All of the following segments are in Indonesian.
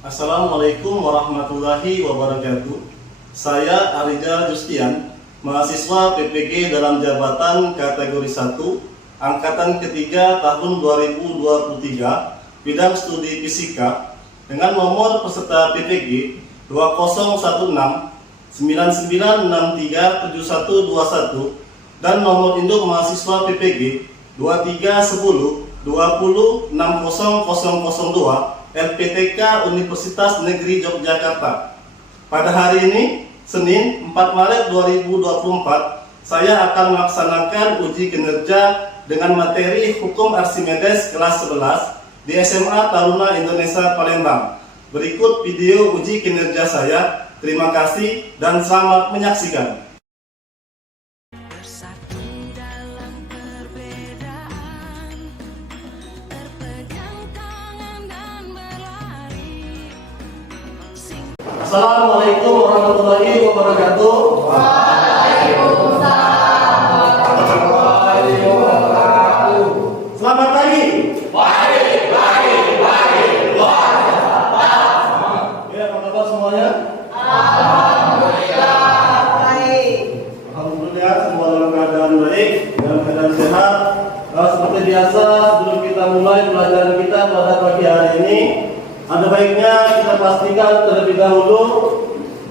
Assalamualaikum warahmatullahi wabarakatuh. Saya Arijal Justian, mahasiswa PPG dalam jabatan kategori 1, angkatan ketiga tahun 2023, bidang studi fisika, dengan nomor peserta PPG 2016 99637121 dan nomor induk mahasiswa PPG 2310 20 60002 LPTK Universitas Negeri Yogyakarta. Pada hari ini, Senin 4 Maret 2024, saya akan melaksanakan uji kinerja dengan materi Hukum Archimedes kelas 11 di SMA Taruna Indonesia Palembang. Berikut video uji kinerja saya. Terima kasih dan selamat menyaksikan. Assalamualaikum warahmatullahi wabarakatuh. Waalaikumsalam warahmatullahi wabarakatuh. Selamat pagi. Baik. Ya, apa kabar semuanya? Alhamdulillah baik. Alhamdulillah, semua dalam keadaan baik, dalam keadaan sehat. Seperti biasa, sebelum kita mulai pelajaran kita pada pagi hari ini, ada baiknya kita pastikan terlebih dahulu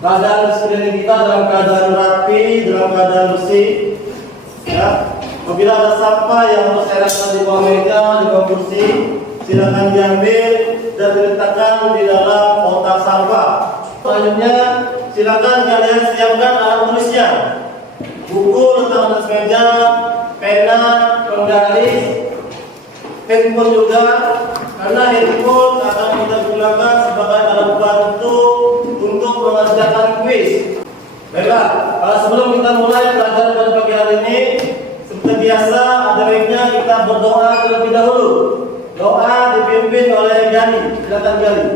keadaan sekeliling kita dalam keadaan rapi, dalam keadaan bersih. Ya, apabila ada sampah yang berserakan di bawah meja, di bawah kursi, silakan diambil dan diletakkan di dalam kotak sampah. Selanjutnya, silakan kalian siapkan alat tulisnya. Buku letakkan atas meja, pena, penggaris, handphone juga, karena handphone akan kita gunakan sebagai alat bantu untuk mengerjakan kuis. Baiklah, sebelum kita mulai pelajaran pada pagi hari ini, seperti biasa ada baiknya kita berdoa terlebih dahulu. Doa dipimpin oleh Gani. Silakan Gani.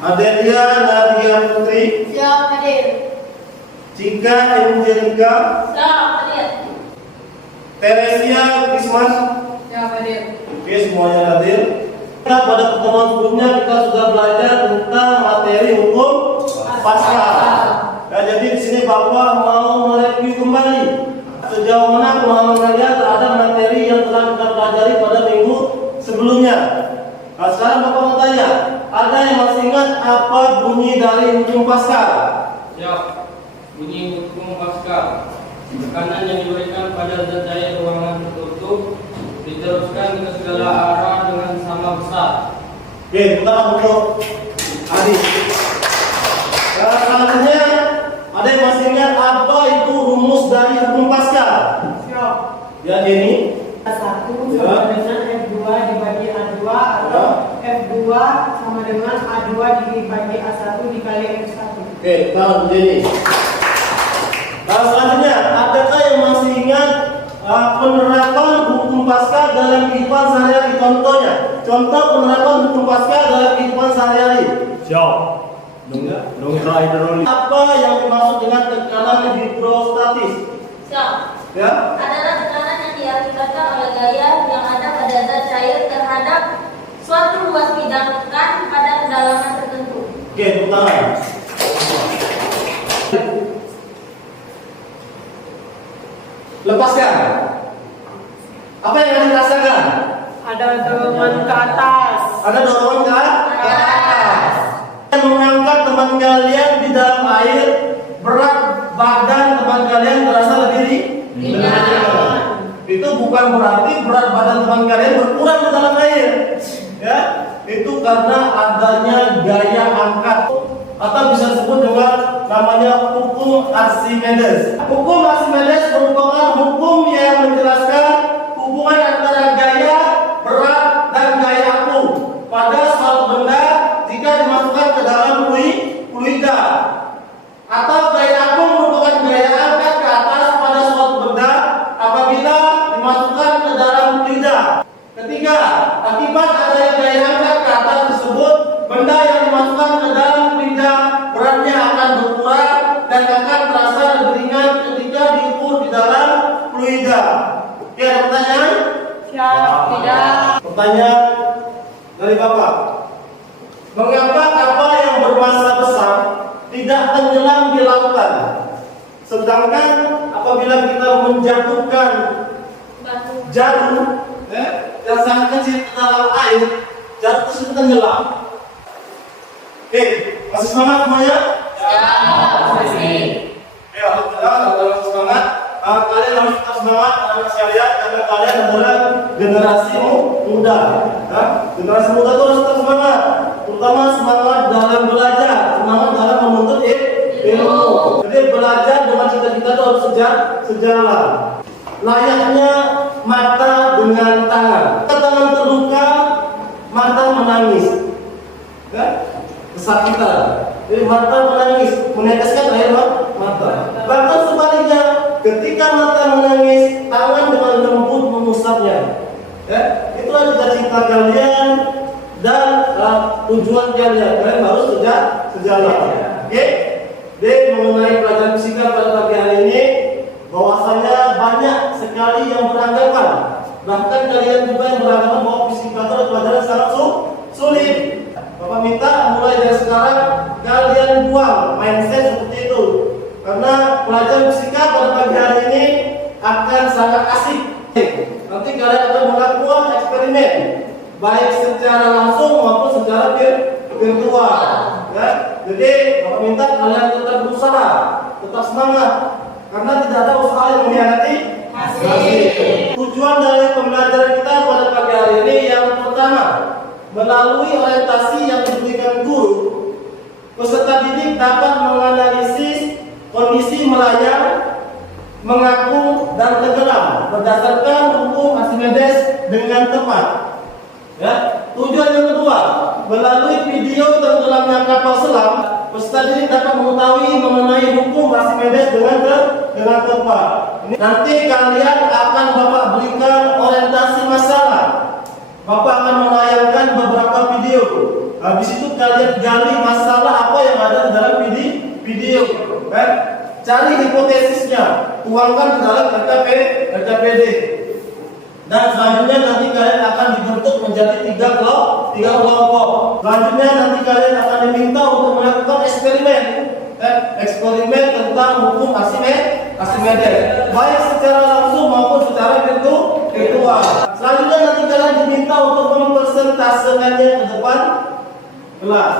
Adelia Nadia Putri, Siap, hadir. Cika Angelika, Siap, hadir. Teresia Krismas. Siap, hadir. Oke, semuanya hadir. Pada pertemuan sebelumnya kita sudah belajar tentang materi hukum Pascal. Nah, jadi di sini Bapak mau mereview kembali sejauh mana pemahaman kalian terhadap materi yang telah kita pelajari pada minggu sebelumnya. Nah, sekarang Bapak mau tanya, ada yang masih ingat apa bunyi dari hukum Pascal? Siap. Bunyi hukum Pascal. Tekanan yang diberikan pada zat cair ruangan tertutup diteruskan ke segala arah dengan sama besar. Oke, kita untuk Adi. Selanjutnya, ada yang masih ingat apa itu rumus dari hukum Pascal? Siap. Ya, Jenny. F1 sama dengan F2 dibagi A2 atau F2 sama dengan A2 dibagi A1 dikali F1. Oke, kita Jenny. Selanjutnya, adakah yang masih ingat penerapan hukum Pascal dalam kehidupan sehari-hari? Contohnya, contoh penerapan hukum Pascal dalam kehidupan sehari-hari. Siap. Logika hidrolik. Apa yang dimaksud dengan tekanan hidrostatis? Siap. Ya? Adalah tekanan yang diakibatkan oleh gaya yang ada pada zat cair terhadap suatu luas bidang tekan pada kedalaman tertentu. Oke, tepuk tangan. Lepaskan. Apa yang kalian rasakan? Ada dorongan ke atas. Ada dorongan ke atas. Dan mengangkat teman kalian di dalam air, berat badan teman kalian terasa lebih ringan. Itu bukan berarti berat badan teman kalian berkurang di dalam air. Ya, itu karena adanya gaya angkat atau bisa disebut dengan namanya hukum Archimedes. Hukum Archimedes merupakan hukum yang menjelaskan hubungan antara gaya, berat, dan gaya aku pada suatu benda jika dimasukkan ke dalam fluida. Atau gaya aku merupakan gaya angkat ke atas pada suatu benda apabila Mengapa kapal yang bermassa besar tidak tenggelam di lautan? Sedangkan apabila kita menjatuhkan jarum yang sangat kecil ke dalam air, jarum tersebut tenggelam. Oke, masih semangat semuanya? Ya, alhamdulillah, semangat. Kalian harus tetap semangat, anak sekalian, karena kalian adalah generasi muda. Generasi muda itu harus tetap semangat, terutama semangat dalam belajar, semangat dalam menuntut ilmu. Jadi belajar dengan cita-cita itu harus sejalan. Layaknya mata dengan tangan. Tangan terluka, mata menangis. Kesakitan. Jadi mata menangis, meneteskan air mata. Bahkan sebaliknya, ketika mata menangis, tangan dengan lembut mengusapnya. Itulah cita-cita kalian dan tujuan kalian. Kalian harus sejalan. Oke? Jadi mengenai pelajaran fisika pada pagi hari ini, bahwasanya banyak sekali yang beranggapan, bahkan kalian juga yang beranggapan bahwa fisika itu adalah pelajaran sangat sulit. Bapak minta mulai dari sekarang kalian buang mindset seperti itu, karena pelajaran fisika pada pagi hari ini akan sangat asik. Nanti kalian akan melakukan eksperimen, baik secara langsung maupun secara virtual. Jadi Bapak minta kalian tetap berusaha, tetap semangat, karena tidak ada usaha yang mengkhianati hasil. Tujuan dari pembelajaran kita pada pagi hari ini yang pertama, melalui orientasi yang diberikan guru, peserta didik dapat menganalisis kondisi melayang, mengapung, dan tenggelam berdasarkan hukum Archimedes dengan tepat. Tujuan yang kedua, melalui video tenggelamnya kapal selam, peserta didik dapat mengetahui mengenai hukum Archimedes dengan tepat. Nanti kalian akan Bapak berikan orientasi masalah. Bapak akan menayangkan beberapa video. Habis itu kalian gali masalah apa yang ada di dalam video. Cari hipotesisnya, tuangkan di dalam RKPD. Dan selanjutnya nanti kalian akan dibentuk menjadi tiga kelompok. Selanjutnya nanti kalian akan diminta untuk melakukan eksperimen tentang hukum Archimedes, baik secara langsung maupun secara virtual. Selanjutnya nanti kalian diminta untuk mempresentasekannya ke depan kelas.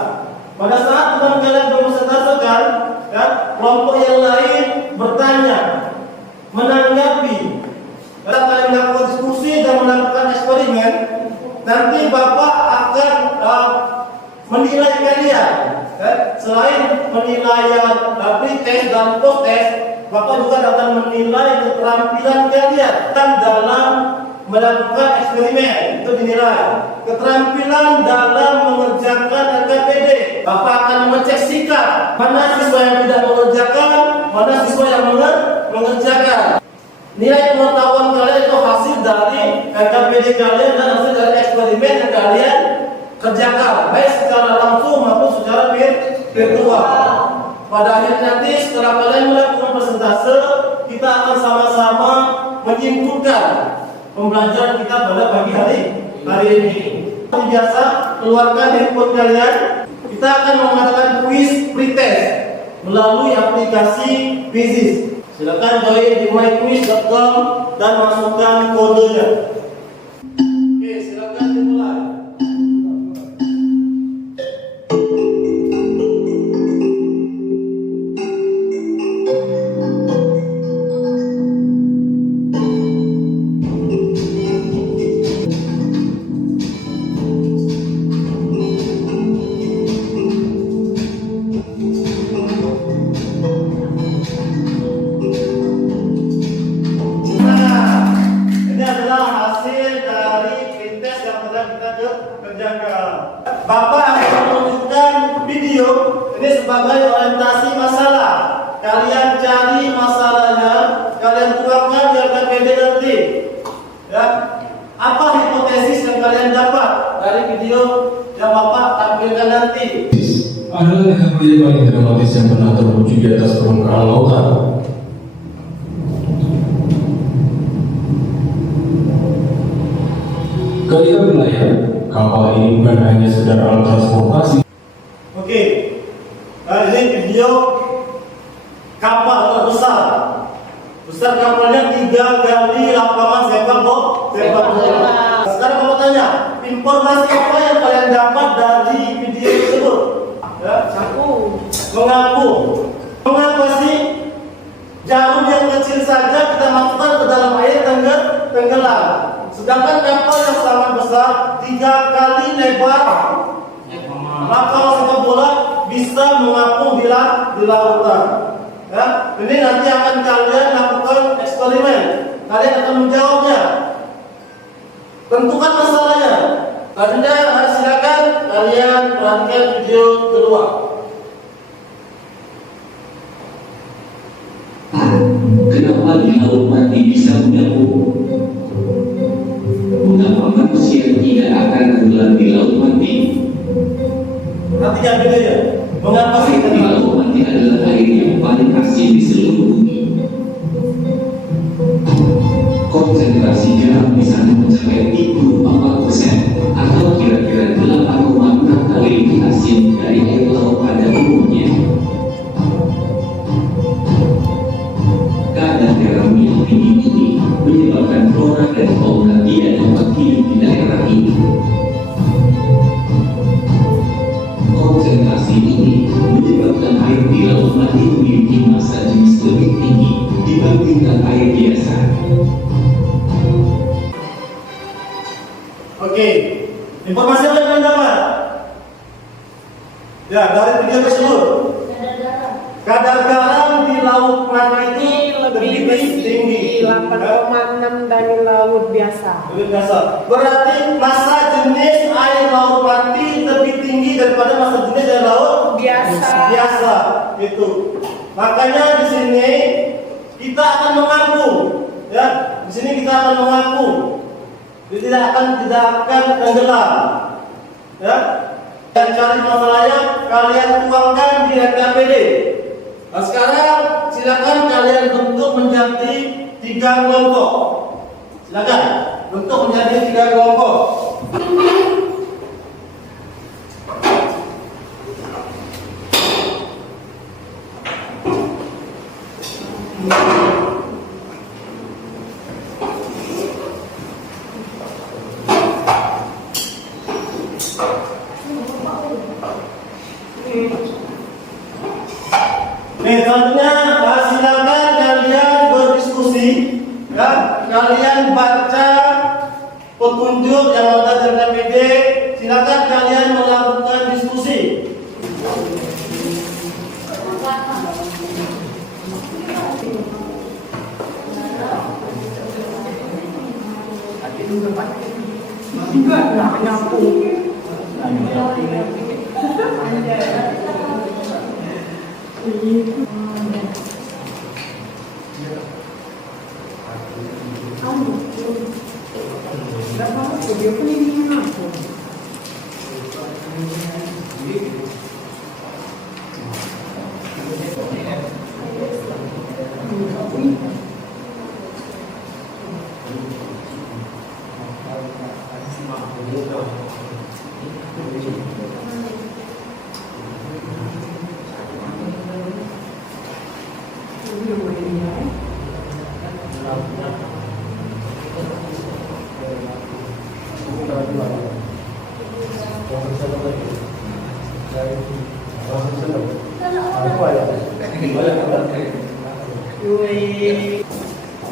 Pada saat teman kalian mempresentasekan, kelompok yang lain bertanya, menanggapi. Setelah kalian melakukan diskusi dan melakukan eksperimen, nanti Bapak akan menilai kalian. Selain menilai pre-test dan post-test, Bapak juga akan menilai keterampilan kalian dalam melakukan eksperimen. Itu dinilai. Keterampilan dalam mengerjakan RKPD. Bapak akan mengecek sikap, mana siswa yang tidak mengerjakan, mana siswa yang mengerjakan. Nilai pengetahuan kalian itu hasil dari RKPD kalian dan hasil dari eksperimen yang kalian kerjakan, baik secara langsung maupun secara virtual. Pada akhirnya nanti setelah kalian melakukan presentase, kita akan sama-sama menyimpulkan pembelajaran kita pada pagi hari ini. Seperti biasa, keluarkan handphone kalian. Kita akan mengadakan kuis pretest melalui aplikasi Quizzes. Silakan join di myquiz.com dan masukkan kodenya. Oke, silakan dimulai. Bapak akan menunjukkan video ini sebagai orientasi masalah. Kalian cari masalahnya, kalian tuangkan di RKPD nanti. Apa hipotesis yang kalian dapat dari video yang Bapak tampilkan nanti? Adalah dengan proyek paling dramatis yang pernah terwujud di atas permukaan lautan. Ketika berlayar, kapal ini bukan hanya sekedar alat transportasi, mengapung. Mengapa sih jarum yang kecil saja kita masukkan ke dalam air tenggelam, sedangkan kapal yang sangat besar 3 kali lebar, maka sepak bola bisa mengapung di lautan. Ya, ini nanti akan kalian lakukan eksperimen. Kalian akan menjawabnya. Tentukan masalahnya. Anda silakan kalian perhatikan video kedua. Kenapa di laut mati bisa menyambung? Mengapa manusia tidak akan tenggelam di laut mati? Perhatikan videonya. Mengapa sih Air di laut mati adalah air yang paling asin di seluruh bumi. Konsentrasi garam di sana mencapai 34% atau kira-kira 8,6 kali lebih asin dari air laut pada umumnya. Kadar garam yang tinggi ini menyebabkan flora dan fauna tidak dapat hidup di daerah ini. Konsentrasi ini menyebabkan air di laut mati memiliki massa jenis lebih tinggi dibandingkan air biasa. Oke, informasi apa yang kalian dapat? Ya, dari video tersebut. Kadar garam di laut mati lebih tinggi. 8,6 dari laut biasa. Lebih biasa. Berarti massa jenis air laut mati lebih tinggi daripada massa jenis air laut biasa. Itu. Makanya di sini kita akan mengapung. Ya, di sini kita akan mengapung. Tidak akan tenggelam. Ya. Dan cari masalahnya kalian tuangkan di RKPD. Nah, sekarang silakan kalian bentuk menjadi 3 kelompok. Silakan bentuk menjadi 3 kelompok. Selanjutnya silakan kalian berdiskusi, ya. Kalian baca petunjuk yang ada di RKPD. Silakan kalian melakukan diskusi.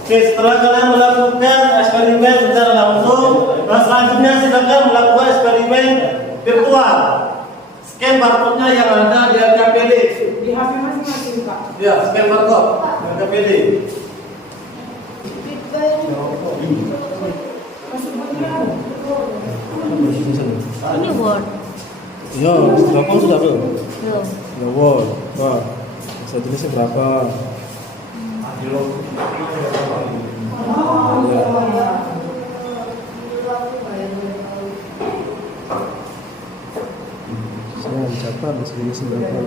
Oke, setelah kalian melakukan eksperimen secara langsung, selanjutnya silakan melakukan eksperimen virtual. Scan barcode-nya yang ada di RKPD. Di HP masing-masing, Pak. Ya, scan barcode RKPD. Ini Word. Ya, berapa sudah belum? Belum. Ya, Word. Wah, saya tulisnya berapa? Saya mencatat segini berapa?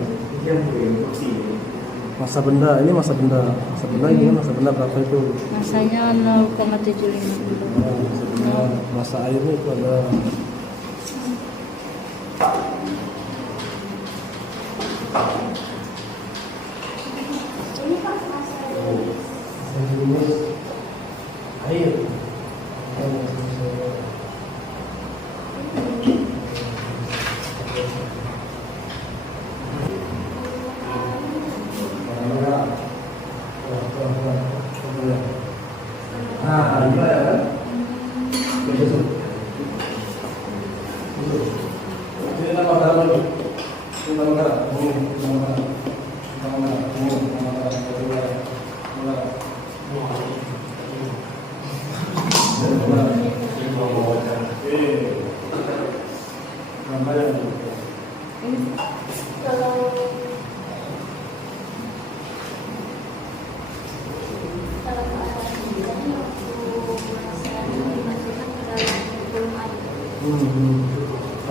Masa benda ini masa benda ini kan masa benda berapa itu? Masanya 0,75. Masa airnya itu ada. Air. Kita bakar lagi. Kita bakar.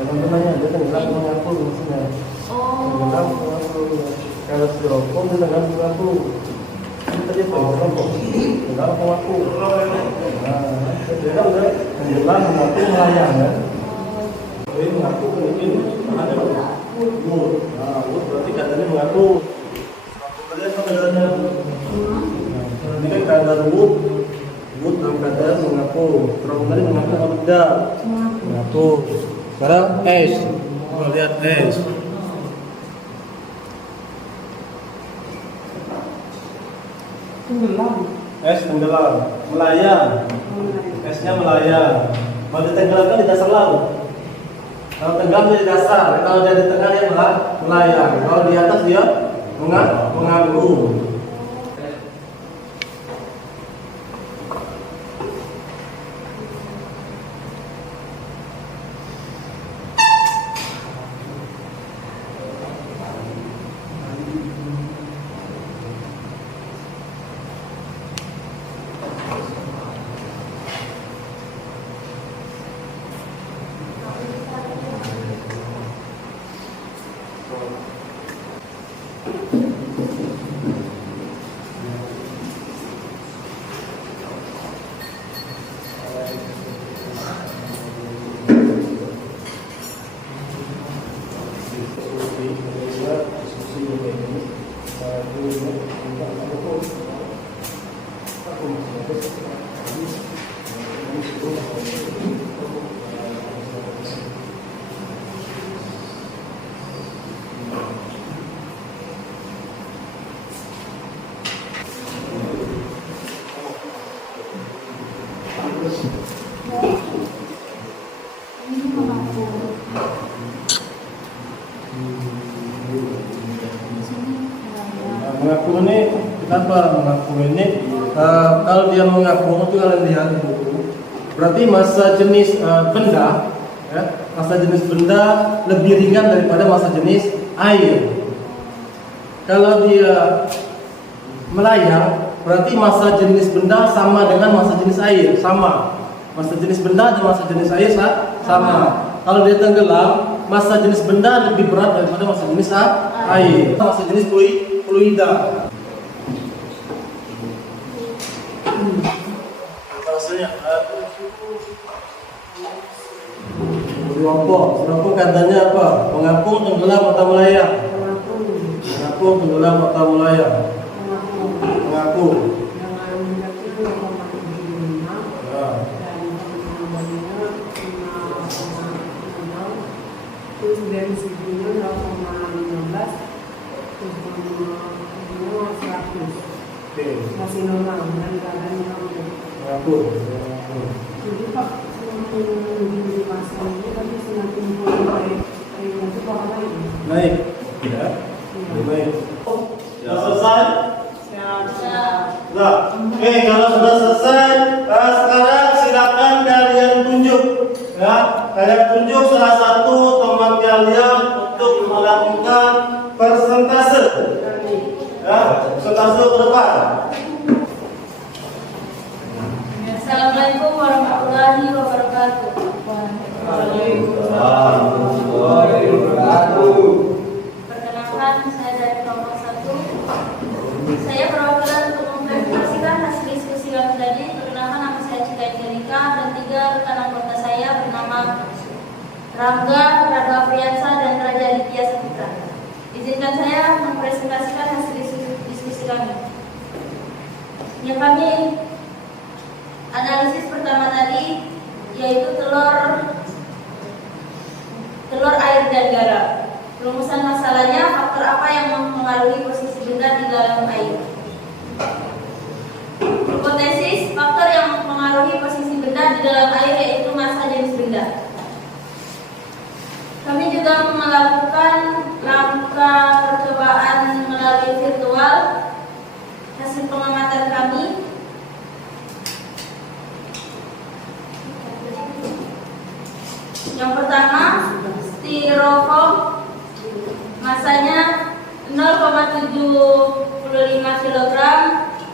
Teman-temannya dia tenggelam mengaku maksudnya. Tenggelam mengaku. Kalau styrofoam dia tenggelam mengaku. Ini tadi tenggelam mengaku. Tenggelam mengaku melayang kan. Jadi mengaku kan ini ada wood. Nah, wood berarti katanya mengaku. Kalian apa keadaannya? Ini kan keadaan wood. Wood dalam keadaan mengaku. Terus tadi mengaku atau tidak? Mengaku. Sekarang S. Kita lihat S. Tenggelam. S tenggelam, melayang. S-nya melayang. Kalau ditenggelamkan di dasar laut. Kalau tenggelam dia di dasar, kalau dia di tengah dia melayang. Kalau di atas dia menganggung. Mengaku ini kenapa mengaku ini? Kalau dia mengaku itu kalian lihat di buku. Berarti massa jenis benda, ya, massa jenis benda lebih ringan daripada massa jenis air. Kalau dia melayang, berarti massa jenis benda sama dengan massa jenis air, sama. Massa jenis benda dan massa jenis air sama. Kalau dia tenggelam, massa jenis benda lebih berat daripada massa jenis air. Massa jenis fluida. Maksudnya Serompong katanya apa? Mengapung, tenggelam atau melayang? Mengapung, tenggelam atau melayang? Mengapung. Terus dari segini 0,15 masih normal dan keadaan normal. Mengapung. Jadi Pak, semakin pasang ini tapi semakin airnya itu bakal Naik. Tidak. Baik. Sudah selesai? Sudah. Oke, kalau sudah selesai, sekarang silakan kalian tunjuk. Ya, kalian tunjuk salah satu teman kalian untuk melakukan persentase. Ya, persentase ke depan. Assalamualaikum warahmatullahi wabarakatuh. Perkenalkan, saya dari kelompok 1. Saya perwakilan untuk mempresentasikan hasil diskusi kami tadi. Perkenalkan, nama saya Cika Angelika dan 3 rekan anggota saya bernama Rangga, Rado Afriansa, dan Raja Aditya Saputra. Izinkan saya mempresentasikan hasil diskusi kami. Yang kami analisis pertama tadi yaitu telur, air dan garam. Rumusan masalahnya, faktor apa yang mempengaruhi posisi benda di dalam air. Hipotesis, faktor yang mempengaruhi posisi benda di dalam air yaitu massa jenis benda. Kami juga masanya 0,75 kg,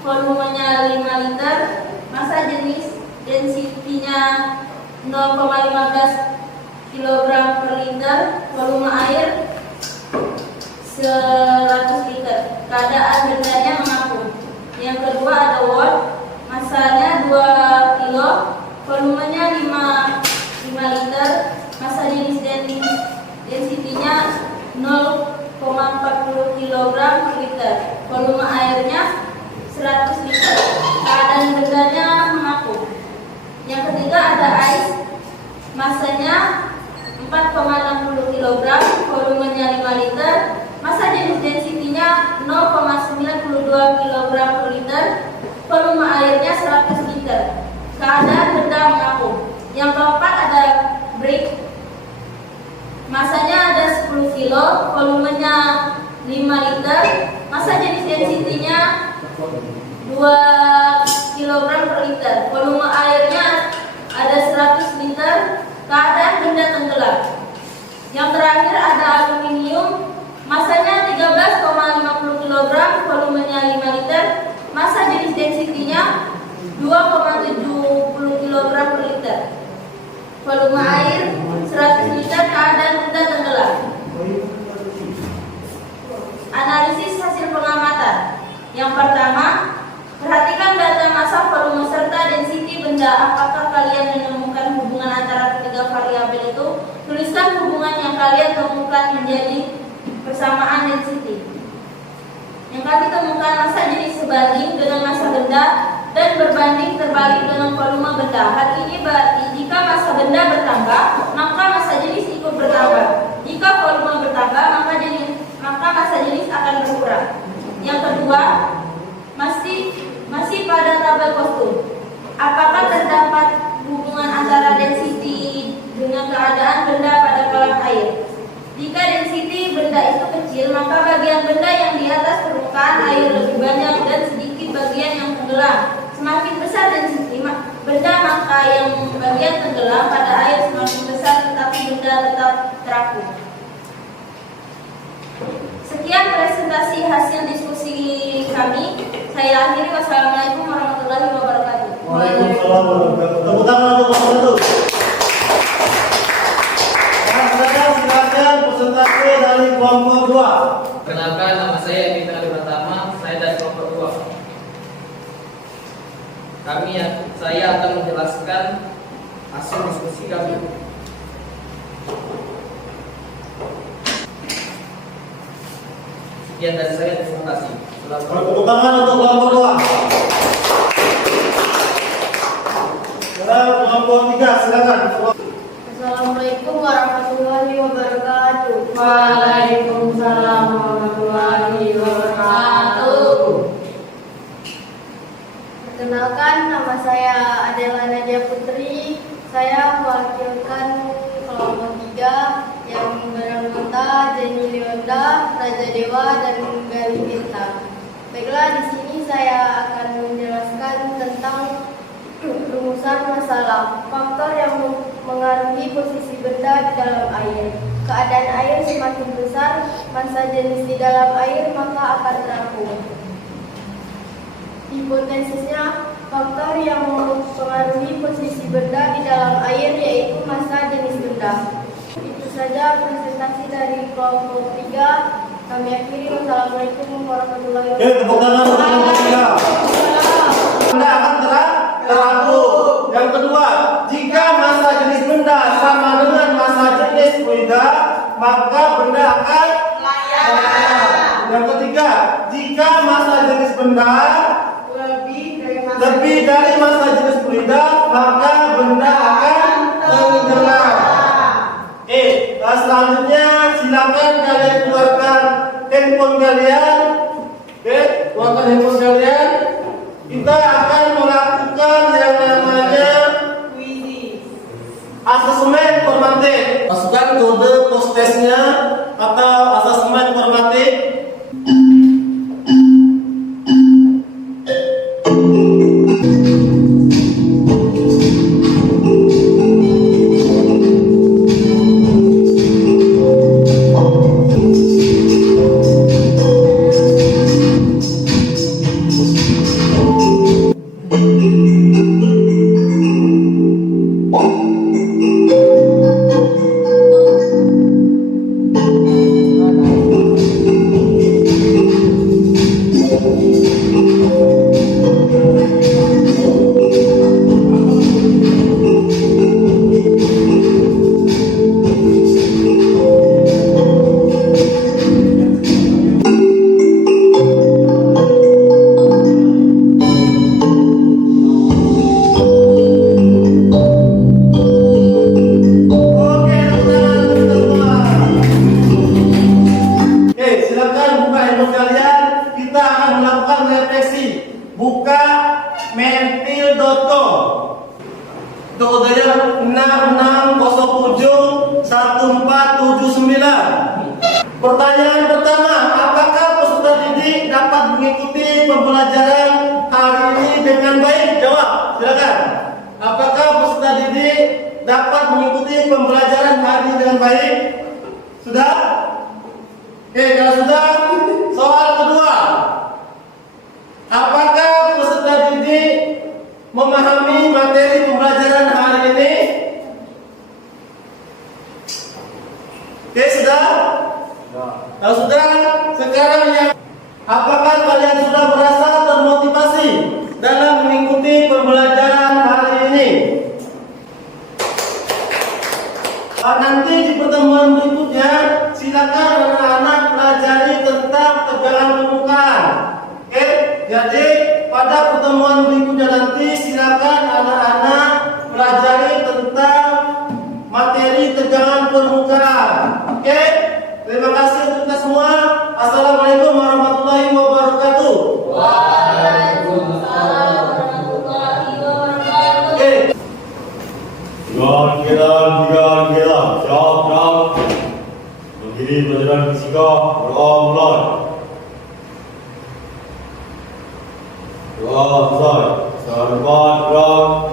volumenya 5 liter, massa jenis densitinya 0,15 kg per liter, volume air 100 liter. Keadaan bendanya mengapung. Yang kedua ada wort, massanya 2 kg, volumenya 5 liter, massa jenis densitinya 0,40 kg per liter, volume airnya 100 liter. Keadaan bendanya mengapung. Yang ketiga ada ais, massanya 4,60 kg, volumenya 5 liter, massa jenis densitinya 0,92 kg per liter, volume airnya 100 liter. Keadaan benda mengapung. Yang keempat ada brick, masanya ada 10 kg, volumenya 5 liter, massa jenis densitinya 2 kg per liter, volume airnya ada 100 liter. Keadaan benda tenggelam. Yang terakhir ada aluminium, masanya 13,50 kg, volumenya 5 liter, massa jenis densitinya 2,70 kg per liter, volume air 100 liter. Keadaan benda tenggelam. Analisis hasil pengamatan. Yang pertama, perhatikan data massa, volume serta density benda. Apakah kalian menemukan hubungan antara ketiga variabel itu? Tuliskan hubungan yang kalian temukan menjadi persamaan density. Yang kami temukan massa jenis sebanding dengan massa benda dan berbanding terbalik dengan volume benda. Hal ini berarti jika massa benda bertambah, maka massa jenis ikut bertambah. Jika volume bertambah, maka massa jenis akan berkurang. Yang kedua, masih pada tabel kostum. Apakah terdapat hubungan antara density dengan keadaan benda pada kolam air? Jika density benda itu kecil, maka bagian benda yang di atas permukaan air lebih banyak dan sedikit bagian yang tenggelam. Semakin besar density benda, maka yang bagian tenggelam pada air semakin besar, tetapi benda tetap terapung. Sekian presentasi hasil diskusi kami. Saya akhiri. Wassalamualaikum warahmatullahi wabarakatuh. Waalaikumsalam warahmatullahi wabarakatuh. Tepuk tangan untuk Pak Satu. Silakan presentasi dari kelompok 2. Perkenalkan, nama saya Epita Ali Pratama, saya dari kelompok 2. Saya akan menjelaskan hasil diskusi kami. Sekian dari saya, terima kasih. Tepuk tangan untuk kelompok 2. Sekarang kelompok 3, silakan. Assalamualaikum warahmatullahi wabarakatuh. Waalaikumsalam warahmatullahi wabarakatuh. Perkenalkan, nama saya Adela Nadia Putri. Saya mewakilkan kelompok 3 yang beranggota Jenny Leonda, Raja Dewa, dan Gali Tirta. Baiklah, di sini saya akan menjelaskan tentang rumusan masalah. Faktor yang mengaruhi posisi benda di dalam air. Keadaan air semakin besar, massa jenis di dalam air maka akan terapung. Hipotesisnya, faktor yang mempengaruhi posisi benda di dalam air yaitu massa jenis benda. Itu saja presentasi dari kelompok 3. Kami akhiri. Wassalamualaikum warahmatullahi wabarakatuh. Tepuk tangan untuk kelompok 3. Benda akan terapung. Yang kedua, jika massa jenis benda sama dengan massa jenis fluida, maka benda akan layang. Yang ketiga, jika massa jenis benda lebih dari massa jenis fluida, maka benda akan tenggelam. Selanjutnya silakan kalian keluarkan handphone kalian. Keluarkan handphone kalian. Kita akan melakukan yang namanya asesmen formatif. Masukkan kode post-testnya atau asesmen formatif. buka mentil.com. Untuk kodenya 66071479. Pertanyaan pertama, apakah peserta didik dapat mengikuti pembelajaran hari ini dengan baik? Jawab, silakan. Apakah peserta didik dapat mengikuti pembelajaran hari ini dengan baik? Sudah? Oke, kalau sudah, soal kedua. Apakah peserta didik memahami materi pembelajaran hari ini? Oke, sudah? Kalau sudah, sekarang yang apakah kalian sudah merasa termotivasi dalam mengikuti pembelajaran hari ini? Nanti di pertemuan berikutnya silakan anak-anak pelajari tentang tegangan permukaan. Oke, jadi pada pertemuan berikutnya nanti silakan anak-anak pelajari tentang materi tegangan permukaan. Oke, terima kasih untuk kita semua. Assalamualaikum warahmatullahi wabarakatuh. Waalaikumsalam warahmatullahi wabarakatuh. Oke. Tiga, siap. Berdiri pelajaran fisika, mulai. Selesai. Sekarang gerak.